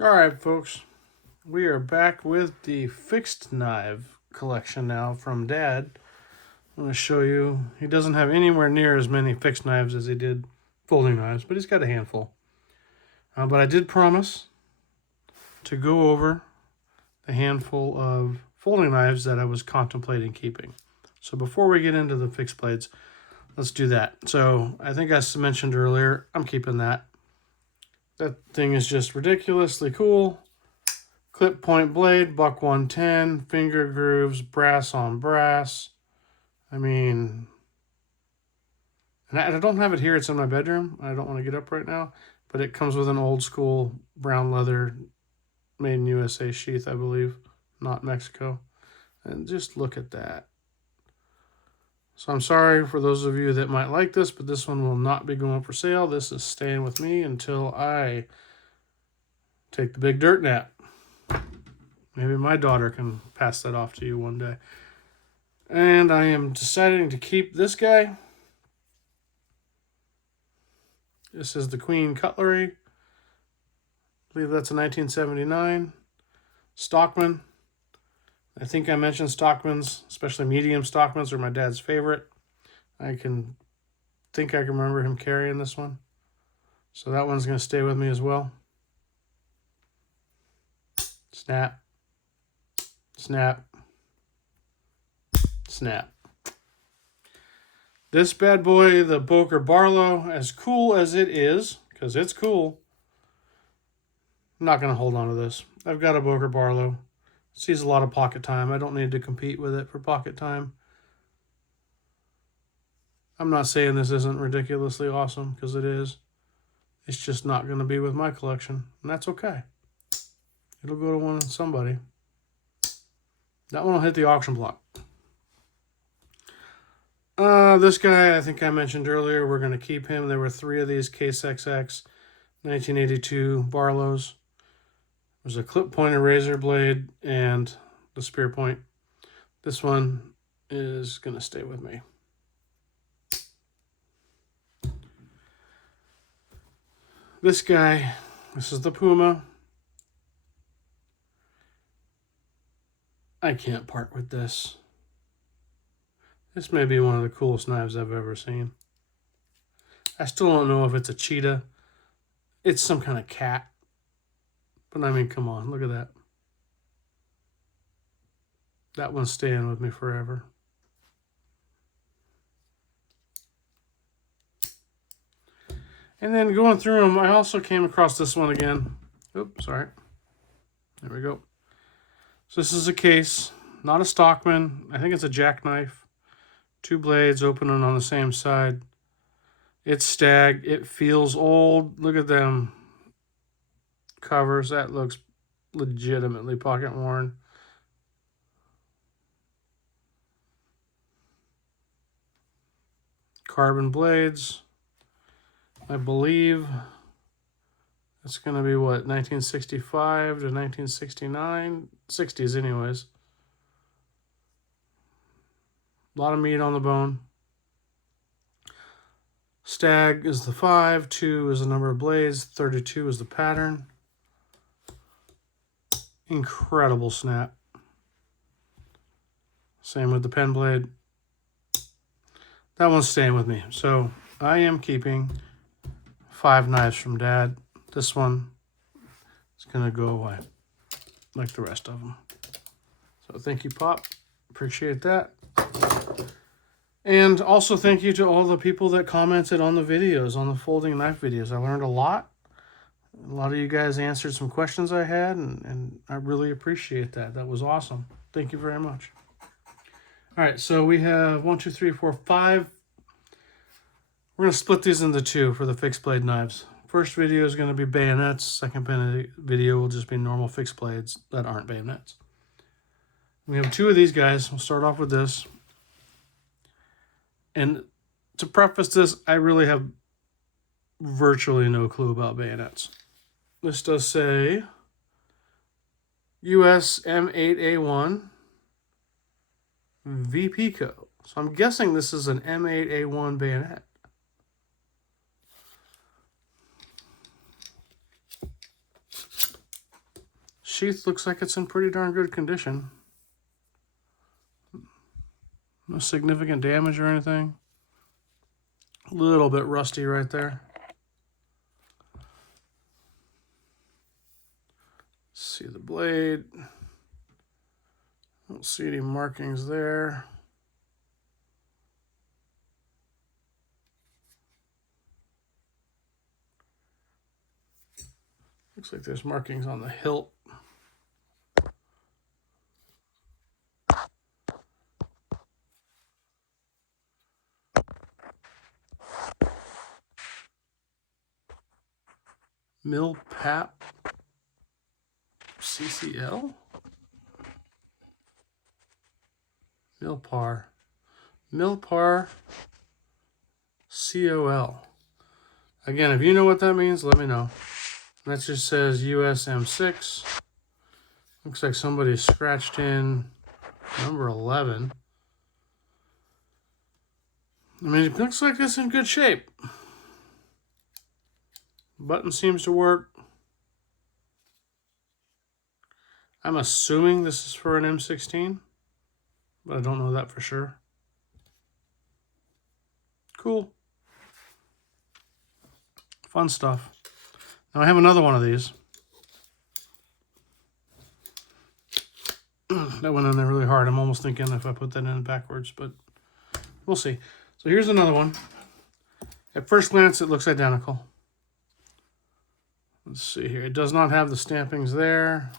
All right, folks, we are back with the fixed knife collection now from Dad. I'm going to show you. He doesn't have anywhere near as many fixed knives as he did folding knives, but he's got a handful. But I did promise to go over the handful of folding knives that I was contemplating keeping. So before we get into the fixed blades, let's do that. So I think I mentioned earlier, I'm keeping that. That thing is just ridiculously cool. Clip point blade, buck 110, finger grooves, brass on brass. I mean, and I don't have it here. It's in my bedroom. I don't want to get up right now. But it comes with an old school brown leather made in USA sheath, I believe. Not Mexico. And just look at that. So I'm sorry for those of you that might like this, but this one will not be going for sale. This is staying with me until I take the big dirt nap. Maybe my daughter can pass that off to you one day. And I am deciding to keep this guy. This is the Queen Cutlery. I believe that's a 1979. Stockman. I think I mentioned Stockmans, especially medium Stockmans, are my dad's favorite. I can remember him carrying this one. So that one's going to stay with me as well. Snap. Snap. Snap. This bad boy, the Boker Barlow, as cool as it is, because it's cool, I'm not going to hold on to this. I've got a Boker Barlow. It sees a lot of pocket time. I don't need to compete with it for pocket time. I'm not saying this isn't ridiculously awesome, because it is. It's just not going to be with my collection, and that's okay. It'll go to somebody. That one will hit the auction block. This guy, I think I mentioned earlier, we're going to keep him. There were 3 of these Case XX 1982 Barlows. There's a clip pointed razor blade and the spear point. This one is going to stay with me. This guy, this is the Puma. I can't part with this. This may be one of the coolest knives I've ever seen. I still don't know if it's a cheetah. It's some kind of cat. But I mean, come on, look at that. That one's staying with me forever. And then going through them, I also came across this one again. Oops, sorry. There we go. So this is a Case, not a Stockman. I think it's a jackknife. 2 blades opening on the same side. It's Stag. It feels old. Look at them covers. That looks legitimately pocket worn. Carbon blades. I believe it's going to be what, 1965 to 1969? 60s anyways. A lot of meat on the bone. Stag is the 5, 2 is the number of blades, 32 is the pattern. Incredible snap. Same with the pen blade. That one's staying with me. So I am keeping 5 knives from Dad. This one is going to go away like the rest of them. So thank you, Pop. Appreciate that. And also thank you to all the people that commented on the videos, on the folding knife videos. I learned a lot. A lot of you guys answered some questions I had, and I really appreciate that. That was awesome. Thank you very much. All right, so we have 1, 2, 3, 4, 5. We're going to split these into 2 for the fixed blade knives. First video is going to be bayonets. Second video will just be normal fixed blades that aren't bayonets. We have 2 of these guys. We'll start off with this. And to preface this, I really have virtually no clue about bayonets. This does say US M8A1 VPCO. So I'm guessing this is an M8A1 bayonet. sheath looks like it's in pretty darn good condition. No significant damage or anything. A little bit rusty right there. See the blade. Don't see any markings there. Looks like there's markings on the hilt. Milpap CCL? Milpar. Milpar COL. Again, if you know what that means, let me know. That just says USM6. Looks like somebody scratched in number 11. I mean, it looks like it's in good shape. Button seems to work. I'm assuming this is for an M16, but I don't know that for sure. Cool. Fun stuff. Now I have another one of these. That went in there really hard. I'm almost thinking if I put that in backwards, but we'll see. So here's another one. At first glance, it looks identical. Let's see here. It does not have the stampings there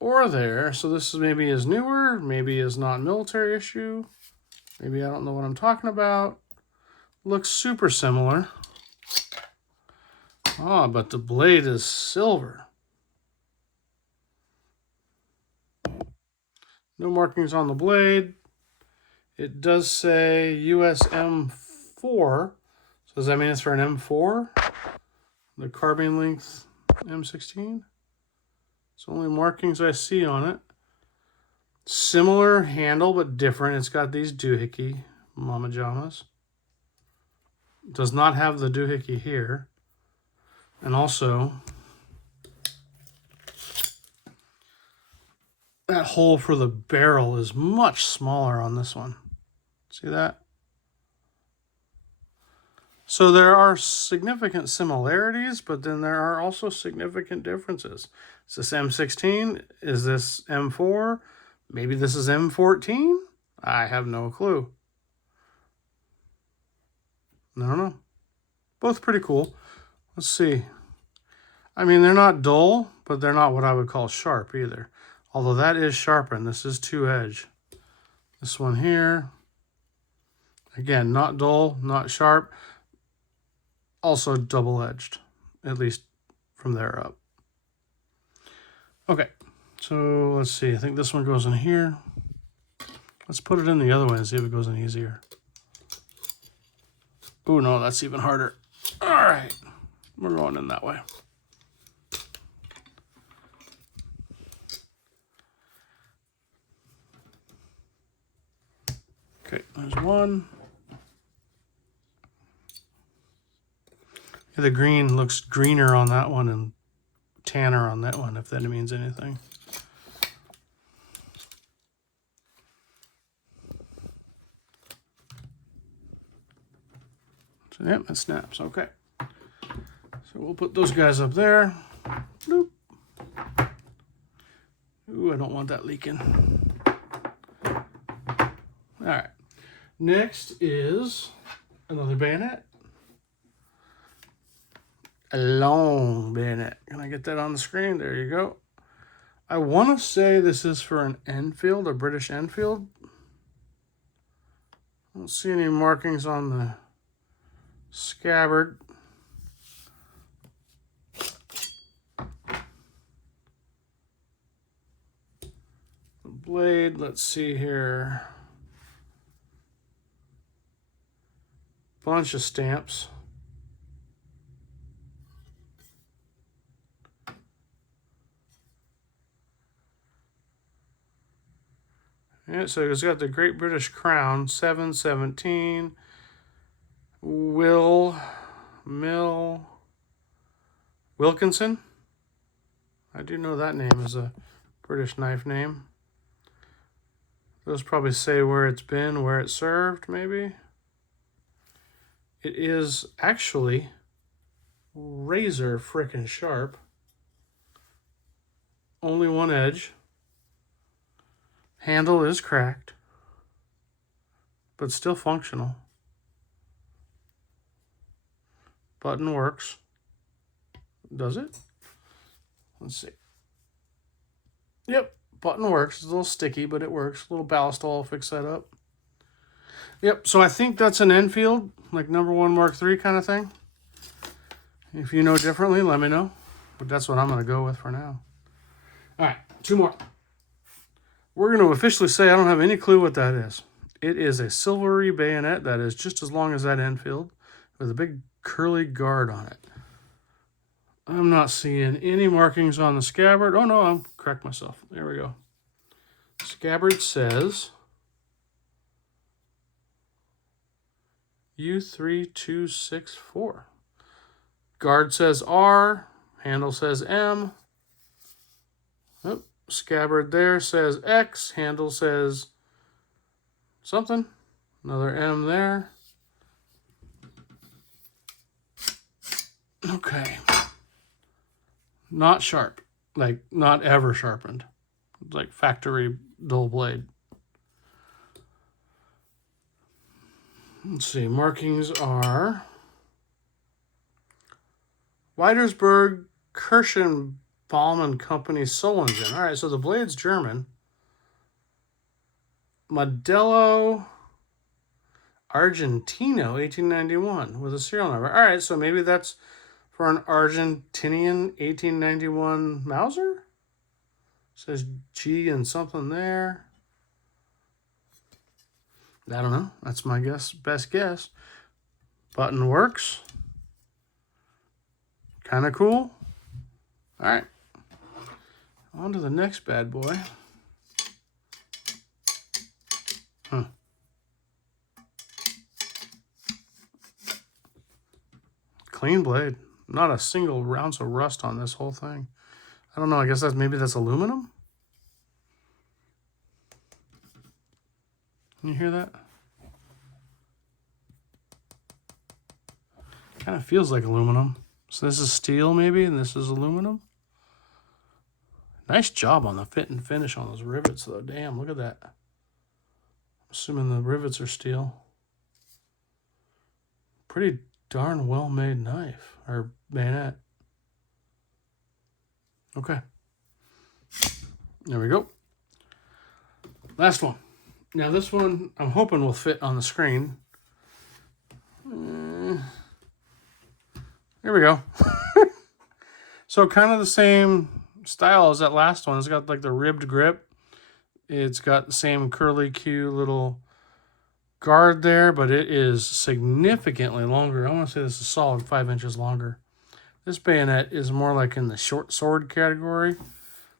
or there. So this maybe is newer, maybe is not military issue. Maybe I don't know what I'm talking about. Looks super similar. Ah, but the blade is silver. No markings on the blade. It does say US M4. So does that mean it's for an M4? The carbine length M16? It's the only markings I see on it. Similar handle, but different. It's got these doohickey mama jamas. It does not have the doohickey here. And also, that hole for the barrel is much smaller on this one. See that? So there are significant similarities, but then there are also significant differences. Is this M16? Is this M4? Maybe this is M14? I have no clue. I don't know. Both pretty cool. Let's see. I mean, they're not dull, but they're not what I would call sharp either. Although that is sharpened. This is 2-edge. This one here. Again, not dull, not sharp. Also double-edged, at least from there up. Okay, so let's see. I think this one goes in here. Let's put it in the other way and see if it goes in easier. Oh, no, that's even harder. All right, we're going in that way. Okay, there's one. The green looks greener on that one and tanner on that one, if that means anything. So, yep, it snaps. Okay. So we'll put those guys up there. Bloop. Ooh, I don't want that leaking. All right. Next is another bayonet. A long bayonet. Can I get that on the screen? There you go. I want to say this is for an Enfield, a British Enfield. I don't see any markings on the scabbard. The blade, let's see here. Bunch of stamps. Yeah, so it's got the Great British Crown, 717. Wilkinson. I do know that name is a British knife name. Those probably say where it's been, where it served, maybe. It is actually razor frickin' sharp. Only one edge. Handle is cracked, but still functional. Button works. Does it? Let's see. Yep, button works. It's a little sticky, but it works. A little ballast oil will fix that up. Yep, so I think that's an Enfield, like #1 Mark III kind of thing. If you know differently, let me know. But that's what I'm going to go with for now. All right, 2 more. We're going to officially say I don't have any clue what that is. It is a silvery bayonet that is just as long as that Enfield with a big curly guard on it. I'm not seeing any markings on the scabbard. Oh, no, I'm correct myself. There we go. Scabbard says U3264. Guard says R. Handle says M. Oh, scabbard there says X. Handle says something. Another M there. Okay. Not sharp. Like, not ever sharpened. Like factory dull blade. Let's see. Markings are Weidersburg Kirschenbaum and Company Solingen. All right, so the blade's German. Modelo Argentino 1891 with a serial number. All right, so maybe that's for an Argentinian 1891 Mauser? Says G and something there. I don't know. That's my guess. Best guess. Button works. Kind of cool. All right. On to the next bad boy. Clean blade. Not a single ounce of rust on this whole thing. I don't know. I guess that's aluminum. Can you hear that? Kind of feels like aluminum. So this is steel maybe, and this is aluminum. Nice job on the fit and finish on those rivets though. Damn, look at that. I'm assuming the rivets are steel. Pretty darn well made knife or bayonet. Okay. There we go. Last one. Now this one I'm hoping will fit on the screen. There we go. So kind of the same style as that last one. It's got like the ribbed grip. It's got the same curly Q little guard there, but it is significantly longer. I want to say this is solid 5 inches longer. This bayonet is more like in the short sword category.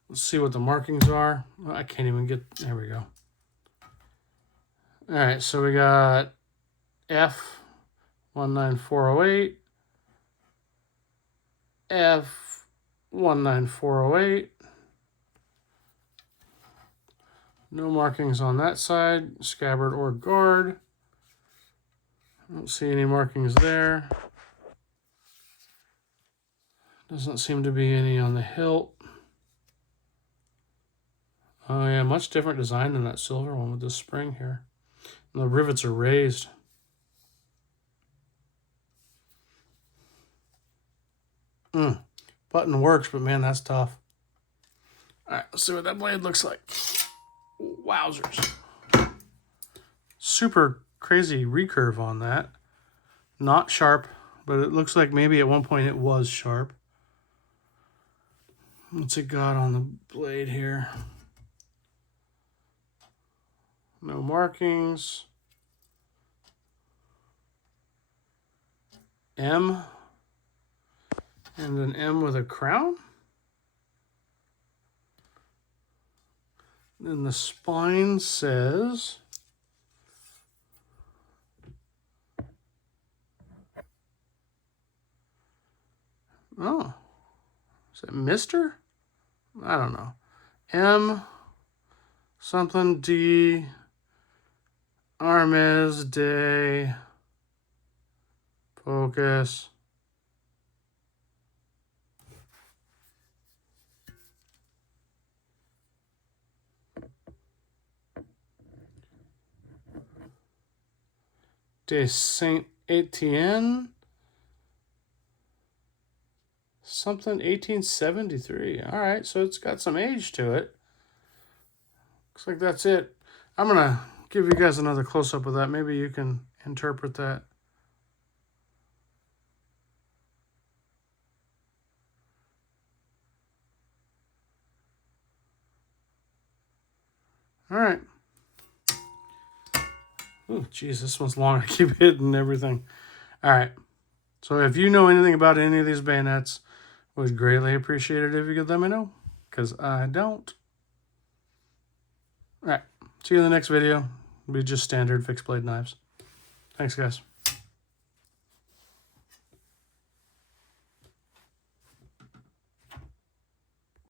Let's see what the markings are. I can't even get, there we go. All right, so we got F19408, F19408. No markings on that side, scabbard or guard. I don't see any markings there. Doesn't seem to be any on the hilt. Oh yeah, much different design than that silver one with this spring here. And the rivets are raised. Button works, but man, that's tough. All right, let's see what that blade looks like. Wowzers. Super crazy recurve on that. Not sharp, but it looks like maybe at one point it was sharp. What's it got on the blade here? No markings. M. And an M with a crown. Then the spine says oh, is that Mr.? I don't know. M something D Armes de Focus. De Saint Etienne. Something 1873. All right, so it's got some age to it. Looks like that's it. I'm going to give you guys another close-up of that. Maybe you can interpret that. All right. Oh, geez, this one's long. I keep hitting everything. All right. So if you know anything about any of these bayonets, would greatly appreciate it if you could let me know, because I don't. All right. See you in the next video. It'll be just standard fixed blade knives. Thanks, guys.